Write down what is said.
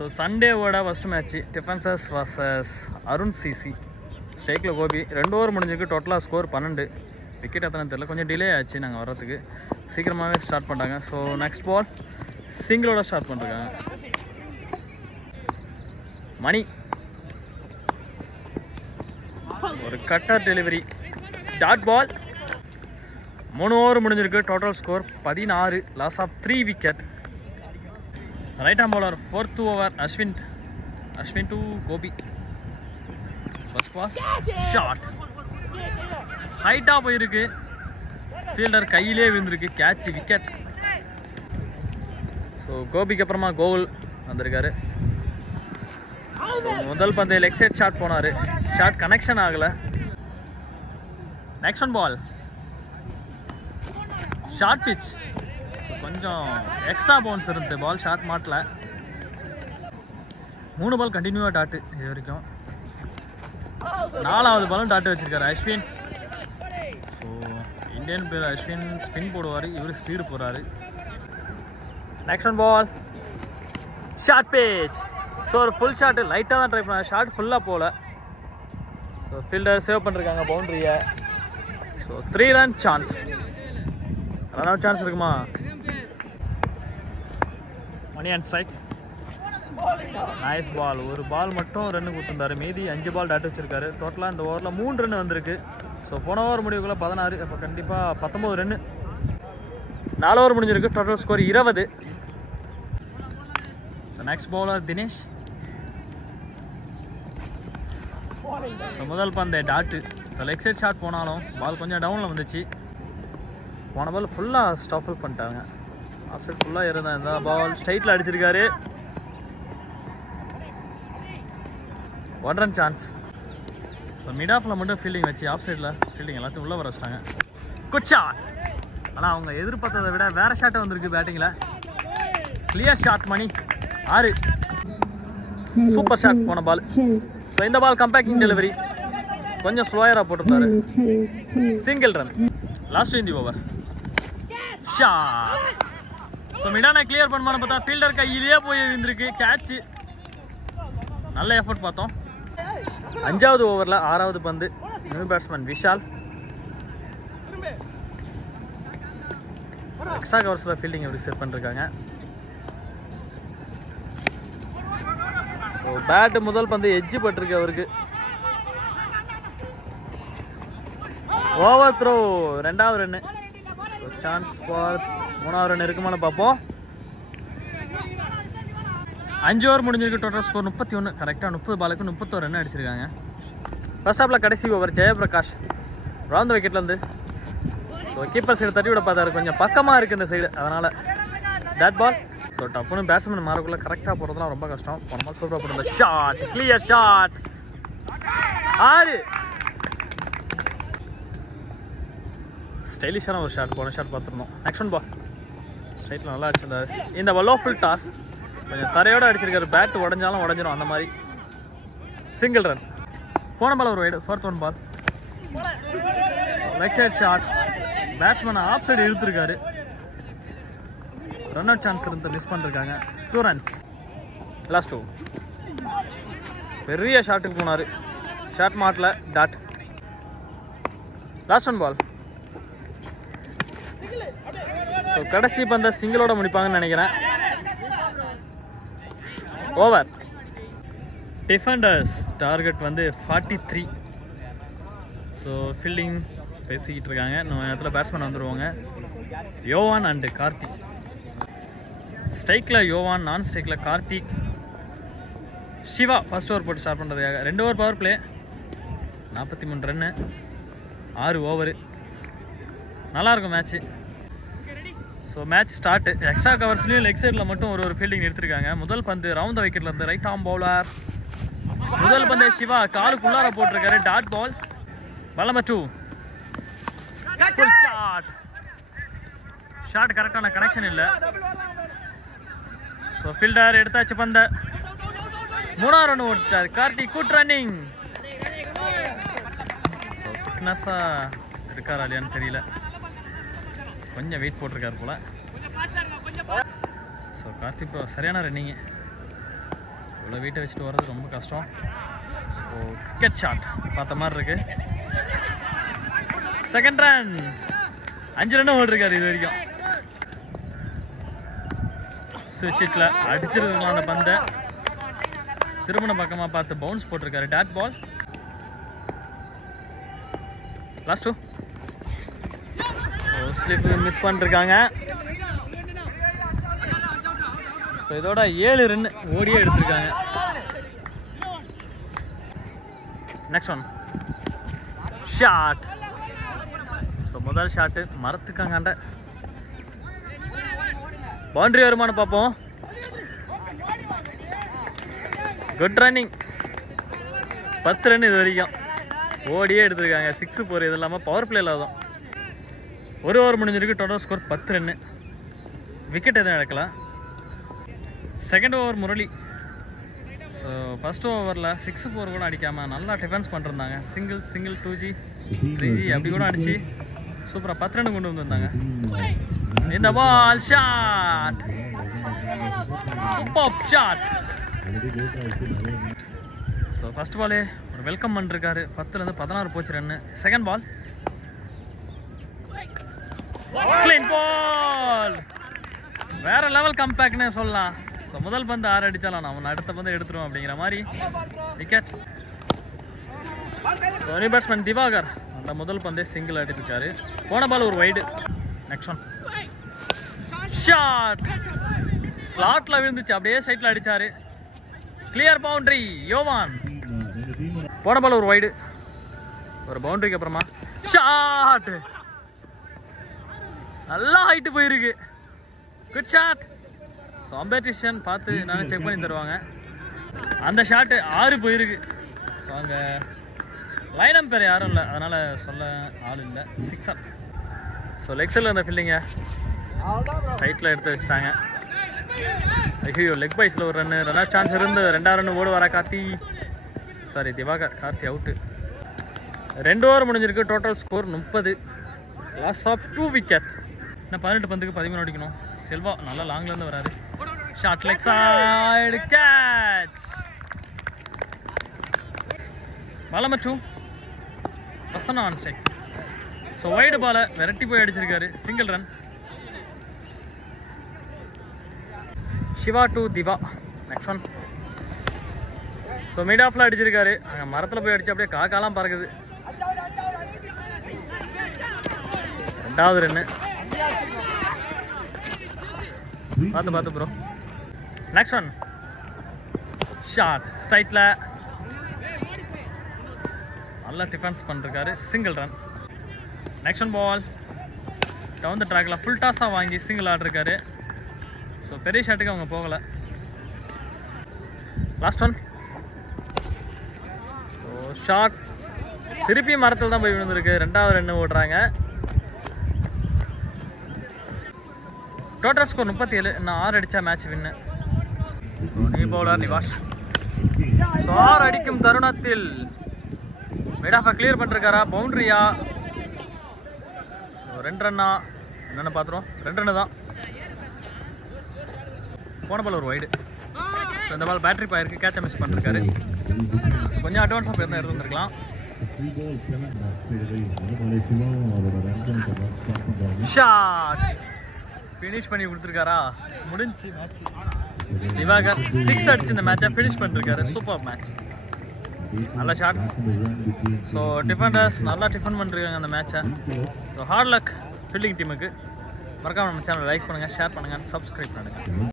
So சண்டேவோட first match defenders versus Arun CC. ஸ்ட்ரைக்கில் Gopi 2 over முடிஞ்சிருக்கு. டோட்டலாக ஸ்கோர் 12. விக்கெட் எத்தனை தெரியல, கொஞ்சம் டிலே ஆச்சு நாங்கள் வர்றதுக்கு. சீக்கிரமாகவே ஸ்டார்ட் பண்ணிட்டாங்க. ஸோ நெக்ஸ்ட் பால் சிங்கிளோட ஸ்டார்ட் பண்ணிருக்காங்க. மணி ஒரு cutter delivery, dot ball. 3 over முடிஞ்சிருக்கு. Total score 16. Loss of 3 wicket. Right arm bowler 4th over Ashwin to Gopi. First ball shot ஹைட்டாக போயிருக்கு. ஃபீல்டர் கையிலே விழுந்திருக்கு. Catch, wicket. ஸோ கோபிக்கு அப்புறமா கோகுல் வந்திருக்காரு. முதல் பந்து லெக் சைட் ஷாட் போனார். ஷாட் கனெக்ஷன் ஆகலை. Next one ball short pitch. கொஞ்சம் எக்ஸ்ட்ரா பவுன்ஸ் இருந்தது. பால் ஷாட் மாட்டல. 3 பால் கண்டினியூவாக டாட்டு இது வரைக்கும். 4வது பாலும் டாட்டு வச்சிருக்காரு அஸ்வின். ஸோ இந்தியன் பேர் அஸ்வின் ஸ்பின் போடுவார், இவர் ஸ்பீடு போகிறாரு. Next one ball short pitch. So ஒரு ஃபுல் ஷாட்டு லைட்டாக தான் ட்ரை பண்ணார். ஷாட் ஃபுல்லாக போகல. ஸோ ஃபீல்டர் சேவ் பண்ணிருக்காங்க பவுண்ட்ரியை. So 3 run chance. Run out chance இருக்குமா? Mani and strike. Nice ball. ஒரு பால் மட்டும் ரன்னு கொடுத்துருந்தாரு. மீதி 5 பால் டாட் வச்சிருக்காரு. டோட்டலாக இந்த ஓவரில் 3 ரன் வந்திருக்கு. ஸோ போன ஓவர் முடிவுக்குள்ளே 16. அப்போ கண்டிப்பாக 19 ரன்னு. 4 ஓவர் முடிஞ்சிருக்கு. Total score 20. Next bowler Dinesh. So முதல் பந்து dot. So leg side shot போனாலும் பால் கொஞ்சம் டவுனில் வந்துச்சு. போன பால் ஃபுல்லாக ஸ்டாஃபில் பண்ணிட்டாங்க. ஆஃப் சைட் ஃபுல்லாக இருந்தால் இந்த பால் ஸ்ட்ரைட்டில் அடிச்சிருக்காரு. 1 ரன் சான்ஸ். ஸோ மிட் ஆஃபில் மட்டும் ஃபீல்டிங் வச்சு ஆஃப் சைடில் ஃபீல்டிங் எல்லாத்தையும் உள்ளே வர வச்சிட்டாங்க. Good shot. ஆனால் அவங்க எதிர்பார்த்ததை விட வேறு ஷாட்டை வந்திருக்கு பேட்டிங்கில். Clear shot. Mani 6. Super shot போன பால். ஸோ இந்த பால் கம்பேக்டிங் டெலிவரி. கொஞ்சம் ஸ்லோயராக போட்டிருந்தாரு. Single run. Last in the over shot. So மிடானை கிளியர் பண்ணுமான்னு பார்த்தா ஃபீல்டர் கையிலேயே போய் இருந்திருக்கு. கேட்ச். நல்ல எஃபர்ட் பார்த்தோம். 5வது ஓவரில் 6வது பந்து. New batsman Vishal. எக்ஸ்ட்ரா கவர்ஸில் ஃபீல்டிங் எப்படி செட் பண்ணிருக்காங்க. ஸோ பேட்டு முதல் பந்து எட்ஜ் பட்டிருக்கு அவருக்கு. ஓவர் த்ரோ 2வது ரன்னு. சான்ஸ் ஃபார் 3வது ரன் இருக்குமான்னு பார்ப்போம். 5 ஓவர் முடிஞ்சிருக்கு. Total score 31. கரெக்டாக 30 பாலுக்கு 31 ரன் அடிச்சிருக்காங்க. ஃபர்ஸ்ட் ஹாஃபில் கடைசி ஓவர் ஜெயபிரகாஷ் ரவுண்ட் விக்கெட்லேருந்து. ஸோ கீப்பர் சைடு தட்டி விட பார்த்தாரு. கொஞ்சம் பக்கமாக இருக்குது இந்த சைடு, அதனால் டாட் பால். ஸோ டப்புன்னு பேட்ஸ்மேன் மாறக்குள்ளே கரெக்டாக போகிறதுலாம் ரொம்ப கஷ்டம். போன பால் சூப்பராக போட்டிருந்த ஷாட். Clear shot. 6. ஸ்டைலிஷான ஒரு ஷாட். போன ஷாட் பார்த்துருந்தோம். நெக்ஸ்ட் ஒன் பால் ஸ்ட்ரைட்டில் நல்லா அடிச்சிருந்தாரு. இந்த பாலோ ஃபுல் டாஸ். கொஞ்சம் தரையோடு அடிச்சிருக்காரு. பேட் உடஞ்சாலும் உடஞ்சிரும் அந்த மாதிரி. Single run. போன பால் ஒரு wide. 4th one ball leg side shot. Batsman off side இழுத்துருக்காரு. ரன் அவுட் சான்ஸ் இருந்து மிஸ் பண்ணிருக்காங்க. 2 ரன்ஸ். லாஸ்ட் 2. பெரிய ஷாட்டுக்கு போனார். ஷாட் மாட்டல. Dot. Last one ball. So கடைசி பந்த சிங்கிளோட முடிப்பாங்கன்னு நினைக்கிறேன். ஓவர். டிஃபெண்டர்ஸ் டார்கெட் வந்து 43. ஸோ ஃபீல்டிங் பேசிக்கிட்டு இருக்காங்க. இன்னும் நேரத்தில் பேட்ஸ்மேன் வந்துடுவாங்க. யோவான் அண்டு கார்த்திக். ஸ்ட்ரைக்கில் யோவான், நான் ஸ்ட்ரைக்கில் கார்த்திக். சிவா ஃபர்ஸ்ட் ஓவர் போட்டு ஸ்டார்ட் பண்ணுறதுக்காக. 2 over power play. 43 run. 6 over. நல்லாயிருக்கும் match. So match start. Extra கவர்ஸ்லையும் லெக் சைடில் மட்டும் ஒரு ஃபீல்டிங் எடுத்திருக்காங்க. முதல் பந்து ரவுண்ட் விக்கெட்லேருந்து ரைட் ஆம் பவுலர். முதல் பந்து சிவா காலுக்குள்ளார போட்டிருக்காரு. Dot ball. Ball number 2. Full shot. Shot கரெக்டான கனெக்ஷன் இல்லை. ஸோ ஃபீல்டர் எடுத்தாச்சு பந்த. 3வது ரன் ஓட்டார் கார்த்திக். Good running. ஃபிட்னஸாக இருக்காரா இல்லையான்னு தெரியல. கொஞ்சம் வெயிட் போட்டிருக்காரு போல. ஸோ கார்த்திக் ப்ரோ சரியான ரன்னிங்கு. இவ்வளோ வெயிட்டை வச்சுட்டு வர்றது ரொம்ப கஷ்டம். ஸோ கிரிக்கெட் ஷாட் பார்த்த மாதிரி இருக்கு. செகண்ட் ரன், 5 ரன் ஓடிருக்காரு இது வரைக்கும். ஸ்விட்ச் ஹிட்ல அடிச்சிருக்கலாம் அந்த பந்தை. திருமண பக்கமாக பார்த்து பவுன்ஸ் போட்டிருக்காரு. Dot ball. Last 2 slip miss பண்ணிருக்காங்க. ஸோ இதோட 7 ரன் ஓடியே எடுத்திருக்காங்க. Next one shot. ஸோ முதல் ஷாட்டு மரத்துக்காங்க. பவுண்டரி வருமானு பார்ப்போம். Good running. 10 ரன் இது வரைக்கும் ஓடியே எடுத்திருக்காங்க. 6 4 இது இல்லாமல் பவர் பிளேல தான். ஒரு ஓவர் முடிஞ்சிருக்கு. Total score 10 run. விக்கெட் எதுவும் நடக்கலாம். Second over Murali. So first ஓவரில் 6 4 கூட அடிக்காமல் நல்லா டிஃபென்ஸ் பண்ணிருந்தாங்க. சிங்கிள் 2G 3G அப்படி கூட அடித்து சூப்பராக 10 ரன் கொண்டு வந்திருந்தாங்க. இந்த ball shot, super shot. So first பாலே ஒரு வெல்கம் பண்ணிருக்காரு. 10லேருந்து 16 போச்சு run. Second ball clean ball, வேற லெவல் கம்பேக்னே சொல்லலாம். ஸோ முதல் பந்து 6 அடித்தாலும் நம்ம அடுத்த பந்து எடுத்துருவோம் அப்படிங்கிற மாதிரி விக்கெட். தோனி பேட்ஸ்மேன் திவாகர் அந்த முதல் பந்தே சிங்கிள் அடித்திருக்காரு. போன பால் ஒரு வைடு. நெக்ஸ்ட் ஒன் ஷாட், ஸ்லாட்ல விழுந்துச்சு. அப்படியே சைட்ல அடிச்சாரு. கிளியர் பவுண்டரி யோவான். போன பால் ஒரு வைடு. ஒரு பவுண்டரிக்கு அப்புறமா ஷாட், நல்லா ஹைட்டு போயிருக்கு. Good shot. ஸோ அம்பேட்டிஷன் பார்த்து நானே செக் பண்ணி தருவாங்க. அந்த ஷாட்டு 6 போயிருக்கு. ஸோ அங்கே லைன் அம்பேர் யாரும் இல்லை, அதனால் சொல்ல ஆள் இல்லை. 6 ஸோ லெக்ஸில் அந்த ஃபீல்டிங்கை ரைட்டில் எடுத்து வச்சுட்டாங்க. ஐயோ லெக் பைஸில் ஒரு ரன் ஆஃப் சான்ஸ் இருந்து 2வது ரன் ஓடு வர திவாகர். கார்த்தி அவுட்டு. 2 ஓவர் முடிஞ்சிருக்கு. Total score 30. Loss of 2 wicket. இன்னும் 18 பந்துக்கு 13 அடிக்கணும். செல்வா நல்லா லாங்லேருந்து வராரு. Shot leg side catch. பாலமச்சு வசனா ஆன் ஸ்ட்ரைக். ஸோ வைடு பாலை விரட்டி போய் அடிச்சிருக்காரு. Single run. Siva to Diva. Next one. So mid ஆஃப்ல அடிச்சிருக்காரு. அங்கே மரத்தில் போய் அடிச்சு அப்படியே காக்காலாம் பறக்குது. 2வது ரன்னு. பார்த்து ப்ரோ. நெக்ஸ்ட் ஒன் ஷாட் ஸ்ட்ரைட்ல நல்லா டிஃபென்ஸ் பண்ணிருக்காரு. Single run. Next one ball down the ட்ராக்ல ஃபுல் டாஸாக வாங்கி சிங்கிள் ஆடிருக்காரு. ஸோ பெரிய ஷாட்டுக்கு அவங்க போகலை. லாஸ்ட் ஒன் ஷாட் திருப்பி மரத்தில் தான் போய் விழுந்திருக்கு. 2வது ரன் ஓடுறாங்க. Total score 37. இன்னும் 6 அடித்தா மேட்ச் வின்னு. ஸோ நீ பவுலர் நிவாஷ். ஸோ 6 அடிக்கும் தருணத்தில் மிட் ஆஃபை கிளியர் பண்ணிருக்காரா, பவுண்ட்ரியா? 2 ரன்னா என்னென்னு பார்த்துருவோம். 2 ரன்னு தான். போன பால் ஒரு வைடு. ஸோ இந்த பால் பேட்டரி பாயிருக்கு. கேட்சை மிஸ் பண்ணிருக்காரு. கொஞ்சம் அட்வான்ஸாக போயிருந்தா எடுத்து வந்துருக்கலாம். ஷாட் ஃபினிஷ் பண்ணி கொடுத்துருக்காரா. முடிஞ்சு மேட்ச். திவாகர் 6 அடிச்சு இந்த மேட்சை ஃபினிஷ் பண்ணிருக்காரு. Super match. நல்ல ஷாட். ஸோ டிஃபெண்டர்ஸ் நல்லா டிஃபெண்ட் பண்ணிருக்காங்க அந்த மேட்சை. ஸோ ஹார்ட் லக் ஃபீல்டிங் டீமுக்கு. மறக்காம நம்ம சேனலை லைக் பண்ணுங்கள், ஷேர் பண்ணுங்கள், சப்ஸ்கிரைப் பண்ணுங்கள்.